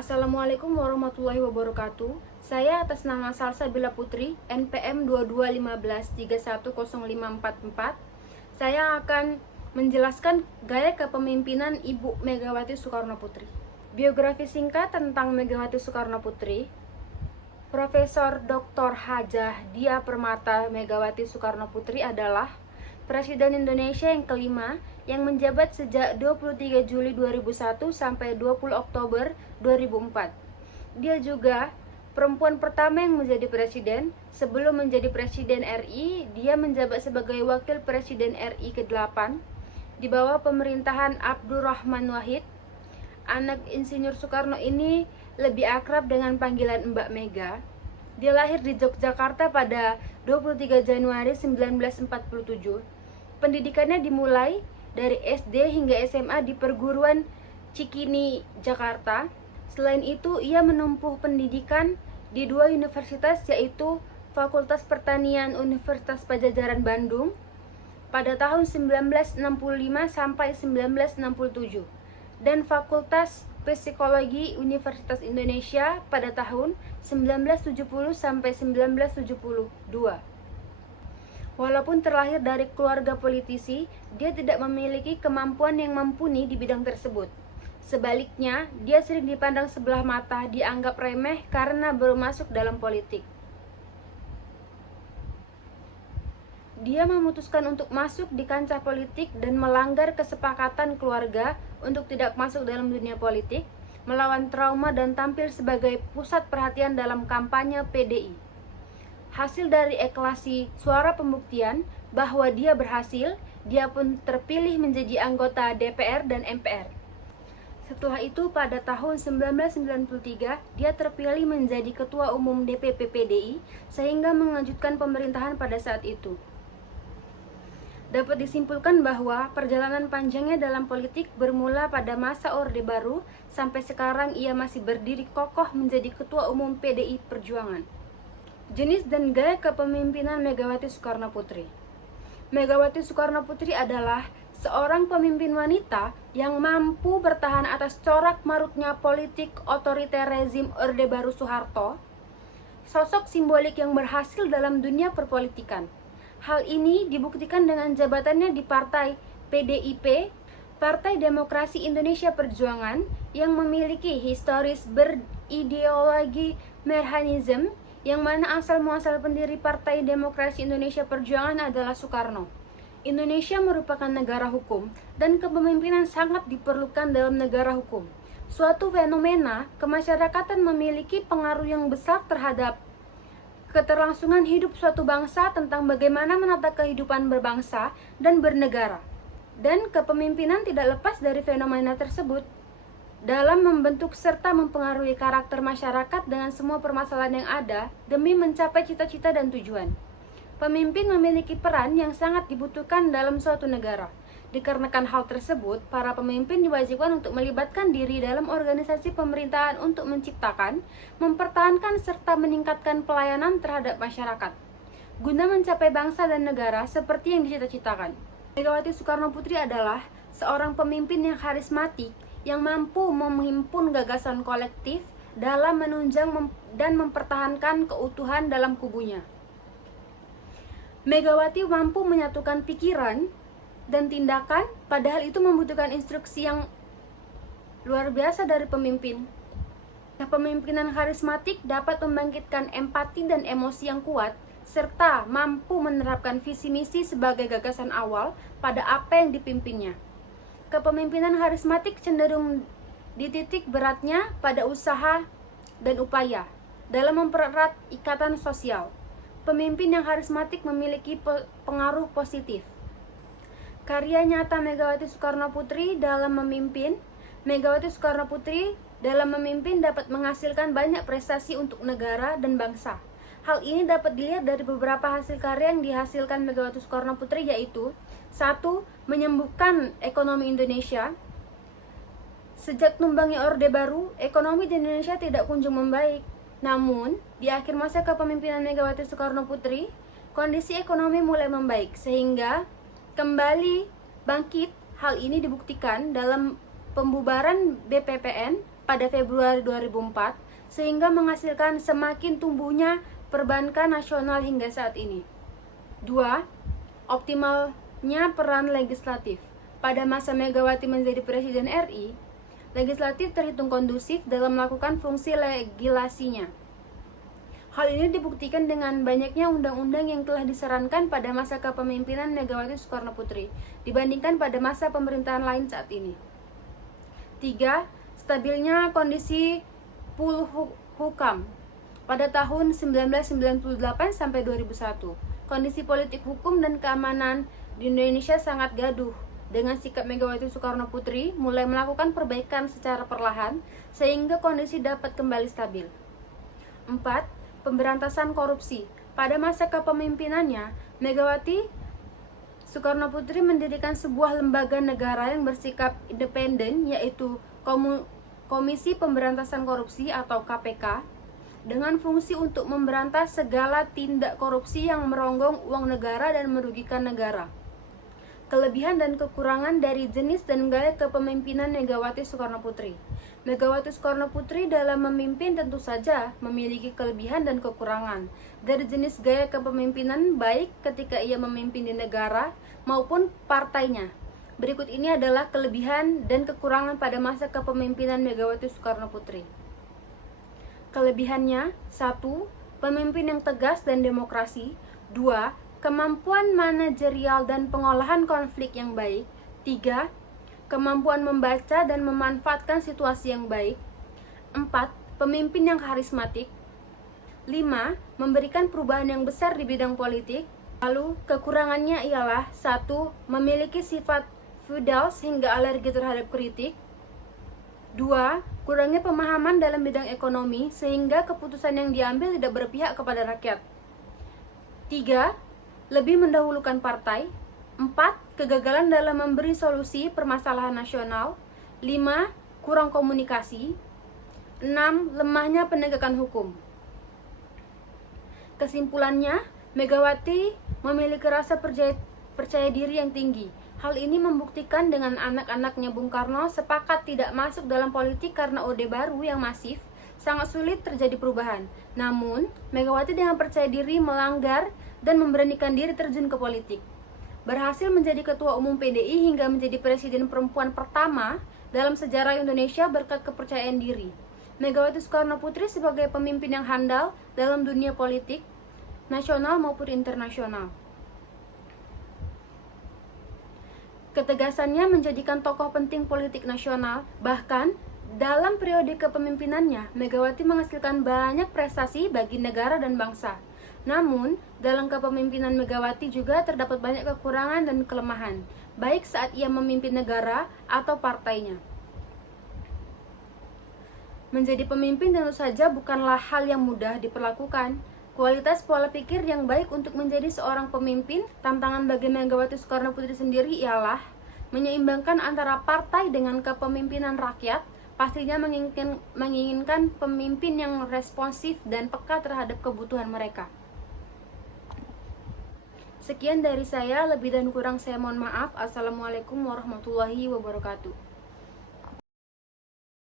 Assalamualaikum warahmatullahi wabarakatuh. Saya atas nama Salsabila Putri, NPM 2215310544. Saya akan menjelaskan gaya kepemimpinan Ibu Megawati Soekarnoputri. Biografi singkat tentang Megawati Soekarnoputri. Profesor Dr. Hajah Dia Permata Megawati Soekarnoputri adalah Presiden Indonesia yang kelima yang menjabat sejak 23 Juli 2001 sampai 20 Oktober 2004. Dia juga perempuan pertama yang menjadi presiden. Sebelum menjadi Presiden RI, dia menjabat sebagai Wakil Presiden RI ke-8 di bawah pemerintahan Abdurrahman Wahid. Anak Insinyur Soekarno ini lebih akrab dengan panggilan Mbak Mega. Dia lahir di Yogyakarta pada 23 Januari 1947. Pendidikannya dimulai dari SD hingga SMA di Perguruan Cikini, Jakarta. Selain itu, ia menempuh pendidikan di dua universitas, yaitu Fakultas Pertanian Universitas Padjadjaran Bandung pada tahun 1965 sampai 1967 dan Fakultas Psikologi Universitas Indonesia pada tahun 1970 sampai 1972. Walaupun terlahir dari keluarga politisi, dia tidak memiliki kemampuan yang mumpuni di bidang tersebut. Sebaliknya, dia sering dipandang sebelah mata, dianggap remeh karena baru masuk dalam politik. Dia memutuskan untuk masuk di kancah politik dan melanggar kesepakatan keluarga untuk tidak masuk dalam dunia politik, melawan trauma dan tampil sebagai pusat perhatian dalam kampanye PDI. Hasil dari eklasi suara pembuktian bahwa dia berhasil, dia pun terpilih menjadi anggota DPR dan MPR. Setelah itu pada tahun 1993, dia terpilih menjadi Ketua Umum DPP PDI sehingga melanjutkan pemerintahan pada saat itu. Dapat disimpulkan bahwa perjalanan panjangnya dalam politik bermula pada masa Orde Baru sampai sekarang ia masih berdiri kokoh menjadi Ketua Umum PDI Perjuangan. Jenis dan gaya kepemimpinan Megawati Soekarnoputri. Megawati Soekarnoputri adalah seorang pemimpin wanita yang mampu bertahan atas corak-marutnya politik otoriter rezim Orde Baru Soeharto, sosok simbolik yang berhasil dalam dunia perpolitikan. Hal ini dibuktikan dengan jabatannya di Partai PDIP, Partai Demokrasi Indonesia Perjuangan, yang memiliki historis berideologi Marxisme, yang mana asal-muasal pendiri Partai Demokrasi Indonesia Perjuangan adalah Soekarno. Indonesia merupakan negara hukum dan kepemimpinan sangat diperlukan dalam negara hukum. Suatu fenomena kemasyarakatan memiliki pengaruh yang besar terhadap keterlangsungan hidup suatu bangsa tentang bagaimana menata kehidupan berbangsa dan bernegara. Dan kepemimpinan tidak lepas dari fenomena tersebut dalam membentuk serta mempengaruhi karakter masyarakat dengan semua permasalahan yang ada demi mencapai cita-cita dan tujuan. Pemimpin memiliki peran yang sangat dibutuhkan dalam suatu negara. Dikarenakan hal tersebut, para pemimpin diwajibkan untuk melibatkan diri dalam organisasi pemerintahan untuk menciptakan, mempertahankan, serta meningkatkan pelayanan terhadap masyarakat, guna mencapai bangsa dan negara seperti yang dicita-citakan. Megawati Soekarnoputri adalah seorang pemimpin yang karismatik, yang mampu menghimpun gagasan kolektif dalam menunjang dan mempertahankan keutuhan dalam kubunya. Megawati mampu menyatukan pikiran dan tindakan, padahal itu membutuhkan instruksi yang luar biasa dari pemimpin. Kepemimpinan karismatik dapat membangkitkan empati dan emosi yang kuat, serta mampu menerapkan visi misi sebagai gagasan awal pada apa yang dipimpinnya. Kepemimpinan karismatik cenderung dititik beratnya pada usaha dan upaya dalam mempererat ikatan sosial. Pemimpin yang karismatik memiliki pengaruh positif. Karya nyata Megawati Soekarnoputri dalam memimpin. Megawati Soekarnoputri dalam memimpin dapat menghasilkan banyak prestasi untuk negara dan bangsa. Hal ini dapat dilihat dari beberapa hasil karya yang dihasilkan Megawati Soekarnoputri, yaitu 1. Menyembuhkan ekonomi Indonesia. Sejak tumbangnya Orde Baru, ekonomi di Indonesia tidak kunjung membaik. Namun, di akhir masa kepemimpinan Megawati Soekarnoputri, kondisi ekonomi mulai membaik sehingga kembali bangkit. Hal ini dibuktikan dalam pembubaran BPPN pada Februari 2004, sehingga menghasilkan semakin tumbuhnya perbankan nasional hingga saat ini. 2. Optimalnya peran legislatif. Pada masa Megawati menjadi Presiden RI, legislatif terhitung kondusif dalam melakukan fungsi legislasinya. Hal ini dibuktikan dengan banyaknya undang-undang yang telah disarankan pada masa kepemimpinan Megawati Soekarno Putri dibandingkan pada masa pemerintahan lain saat ini. 3. Stabilnya kondisi Polhukam. Pada tahun 1998 sampai 2001, kondisi politik, hukum, dan keamanan di Indonesia sangat gaduh. Dengan sikap Megawati Soekarno Putri mulai melakukan perbaikan secara perlahan sehingga kondisi dapat kembali stabil. 4. Pemberantasan korupsi. Pada masa kepemimpinannya, Megawati Soekarno Putri mendirikan sebuah lembaga negara yang bersikap independen, yaitu Komisi Pemberantasan Korupsi atau KPK, dengan fungsi untuk memberantas segala tindak korupsi yang meronggong uang negara dan merugikan negara. Kelebihan dan kekurangan dari jenis dan gaya kepemimpinan Megawati Soekarno Putri. Megawati Soekarno Putri dalam memimpin tentu saja memiliki kelebihan dan kekurangan dari jenis gaya kepemimpinan, baik ketika ia memimpin di negara maupun partainya. Berikut ini adalah kelebihan dan kekurangan pada masa kepemimpinan Megawati Soekarno Putri. Kelebihannya: 1. Pemimpin yang tegas dan demokrasi. 2. Kemampuan manajerial dan pengolahan konflik yang baik. 3. Kemampuan membaca dan memanfaatkan situasi yang baik. 4. Pemimpin yang karismatik. 5. Memberikan perubahan yang besar di bidang politik. Lalu, kekurangannya ialah: 1. Memiliki sifat feudal sehingga alergi terhadap kritik. 2. Kurangnya pemahaman dalam bidang ekonomi sehingga keputusan yang diambil tidak berpihak kepada rakyat. 3. Lebih mendahulukan partai. 4. Kegagalan dalam memberi solusi permasalahan nasional. 5. Kurang komunikasi. 6. Lemahnya penegakan hukum. Kesimpulannya, Megawati memiliki rasa percaya diri yang tinggi. Hal ini membuktikan dengan anak-anaknya Bung Karno sepakat tidak masuk dalam politik karena Orde Baru yang masif, sangat sulit terjadi perubahan. Namun, Megawati dengan percaya diri melanggar dan memberanikan diri terjun ke politik. Berhasil menjadi Ketua Umum PDI hingga menjadi Presiden perempuan pertama dalam sejarah Indonesia berkat kepercayaan diri. Megawati Soekarno Putri sebagai pemimpin yang handal dalam dunia politik, nasional maupun internasional. Ketegasannya menjadikan tokoh penting politik nasional, bahkan dalam periode kepemimpinannya, Megawati menghasilkan banyak prestasi bagi negara dan bangsa. Namun, dalam kepemimpinan Megawati juga terdapat banyak kekurangan dan kelemahan, baik saat ia memimpin negara atau partainya. Menjadi pemimpin tentu saja bukanlah hal yang mudah diperlakukan. Kualitas pola pikir yang baik untuk menjadi seorang pemimpin, tantangan bagi Megawati Soekarno Putri sendiri ialah menyeimbangkan antara partai dengan kepemimpinan rakyat, pastinya menginginkan pemimpin yang responsif dan peka terhadap kebutuhan mereka. Sekian dari saya, lebih dan kurang saya mohon maaf. Assalamualaikum warahmatullahi wabarakatuh.